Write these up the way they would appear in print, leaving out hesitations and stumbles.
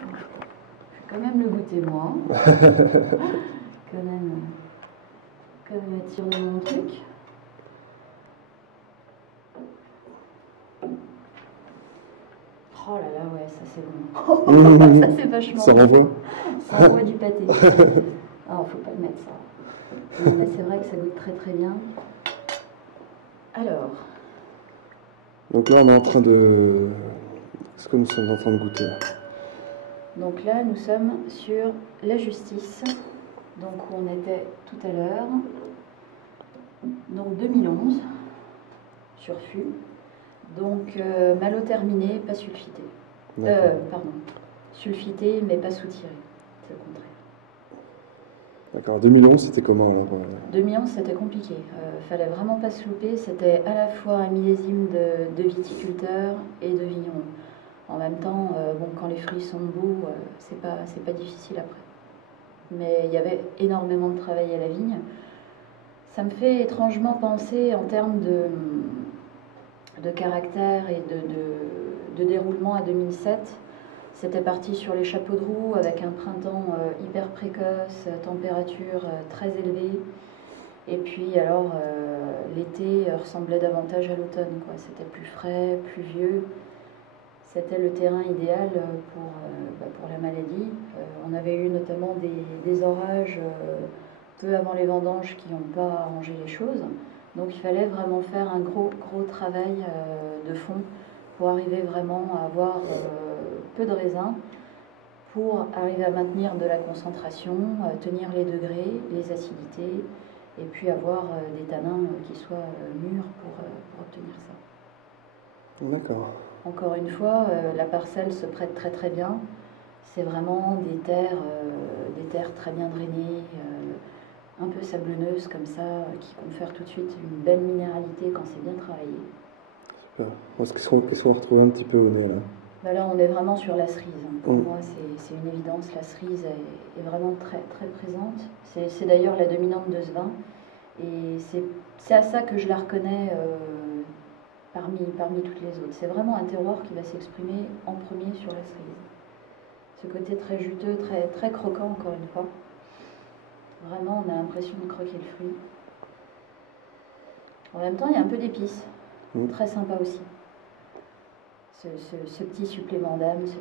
Je vais quand même le goûter moi. quand même être sûr de mon truc. Oh là là, ouais, ça c'est bon. Ça c'est vachement Ça renvoie. Ça renvoie du pâté. Alors, faut pas le mettre ça. Non, mais c'est vrai que ça goûte très très bien. Alors. Donc là, on est en train de... Qu'est-ce que nous sommes en train de goûter? Donc là, nous sommes sur la justice. Donc où on était tout à l'heure. Donc 2011, sur fût. Donc malo terminé, pas sulfité. Pardon. Sulfité, mais pas soutiré. C'est le contraire. D'accord. 2011, c'était comment alors 2011, c'était compliqué. Fallait vraiment pas se louper. C'était à la fois un millésime de viticulteur et de vigneron. En même temps, bon, quand les fruits sont beaux, c'est pas difficile après. Mais il y avait énormément de travail à la vigne. Ça me fait étrangement penser en termes de caractère et de déroulement à 2007. C'était parti sur les chapeaux de roue avec un printemps hyper précoce, température très élevée. Et puis alors l'été ressemblait davantage à l'automne, quoi. C'était plus frais, pluvieux. C'était le terrain idéal pour la maladie. On avait eu notamment des orages peu avant les vendanges qui n'ont pas arrangé les choses. Donc il fallait vraiment faire un gros travail de fond pour arriver vraiment à avoir peu de raisins, pour arriver à maintenir de la concentration, tenir les degrés, les acidités, et puis avoir des tanins qui soient mûrs pour obtenir ça. D'accord. Encore une fois, la parcelle se prête très très bien. C'est vraiment des terres très bien drainées, un peu sablonneuses comme ça, qui confèrent tout de suite une belle minéralité quand c'est bien travaillé. Super. Qu'est-ce qu'on retrouve un petit peu au nez là? Ben là, on est vraiment sur la cerise. Pour moi, c'est une évidence. La cerise est vraiment très très présente. C'est d'ailleurs la dominante de ce vin. Et c'est à ça que je la reconnais parmi toutes les autres. C'est vraiment un terroir qui va s'exprimer en premier sur la cerise. Ce côté très juteux, très, très croquant encore une fois. Vraiment, on a l'impression de croquer le fruit. En même temps, il y a un peu d'épices. Très sympa aussi. Ce petit supplément d'âme, ce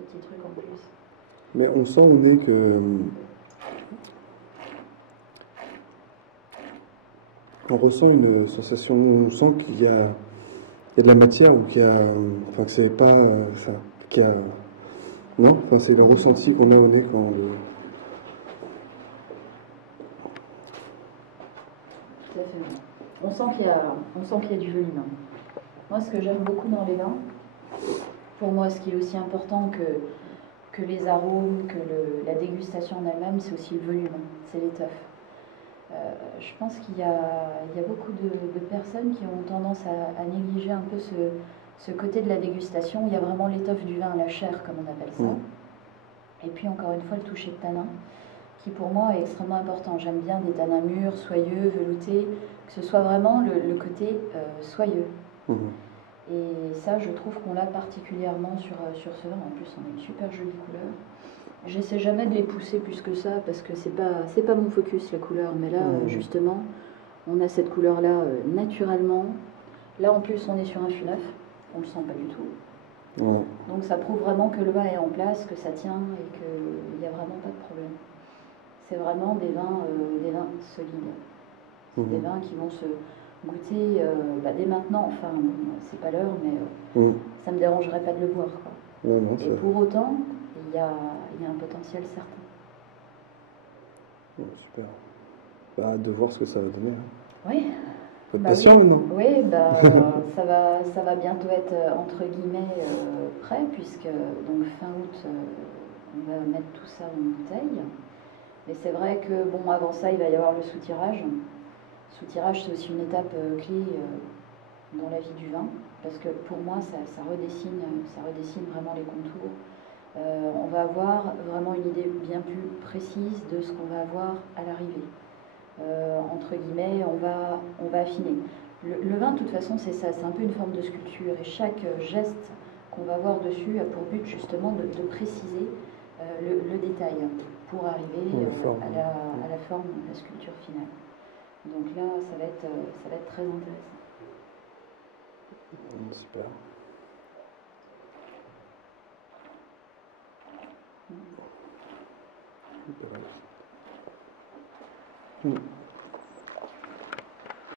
petit truc en plus. Mais on sent au nez que... On ressent une sensation, on sent qu'il y a de la matière ou qu'il y a... Enfin, que c'est pas... qu'il y a... Non, enfin, c'est le ressenti qu'on a au nez quand Tout à fait. On sent qu'il y a du volume. Moi, ce que j'aime beaucoup dans les vins, pour moi, ce qui est aussi important que les arômes, que la dégustation en elle-même, c'est aussi le volume, c'est l'étoffe. Je pense qu'il y a beaucoup de personnes qui ont tendance à négliger un peu ce côté de la dégustation. Il y a vraiment l'étoffe du vin, la chair, comme on appelle ça. Et puis, encore une fois, le toucher de tanin, qui pour moi est extrêmement important. J'aime bien des tanins mûrs, soyeux, veloutés, que ce soit vraiment le côté soyeux. Et ça, je trouve qu'on l'a particulièrement sur ce vin. En plus, on a une super jolie couleur. J'essaie jamais de les pousser plus que ça, parce que c'est pas mon focus, la couleur. Mais là, justement, on a cette couleur-là naturellement. Là, en plus, on est sur un fût neuf. On le sent pas du tout. Donc ça prouve vraiment que le vin est en place, que ça tient et qu'il n'y a vraiment pas de problème. C'est vraiment des vins solides. C'est des vins qui vont se goûter dès maintenant. Enfin, c'est pas l'heure, mais ça me dérangerait pas de le boire, quoi. Et pour autant, il y a un potentiel certain. Super. Hâte de voir ce que ça va donner. Oui. Faut être patient maintenant. Oui, ça va bientôt être entre guillemets prêt, puisque donc fin août, on va mettre tout ça en bouteille. Mais c'est vrai que bon, avant ça, il va y avoir le soutirage. Le soutirage, c'est aussi une étape clé dans la vie du vin, parce que pour moi, ça redessine vraiment les contours. On va avoir vraiment une idée bien plus précise de ce qu'on va avoir à l'arrivée. Entre guillemets, on va affiner. Le vin, de toute façon, c'est ça, c'est un peu une forme de sculpture, et chaque geste qu'on va voir dessus a pour but justement de préciser le détail pour arriver à la forme de la sculpture finale. Donc là, ça va être très intéressant. Super. Super.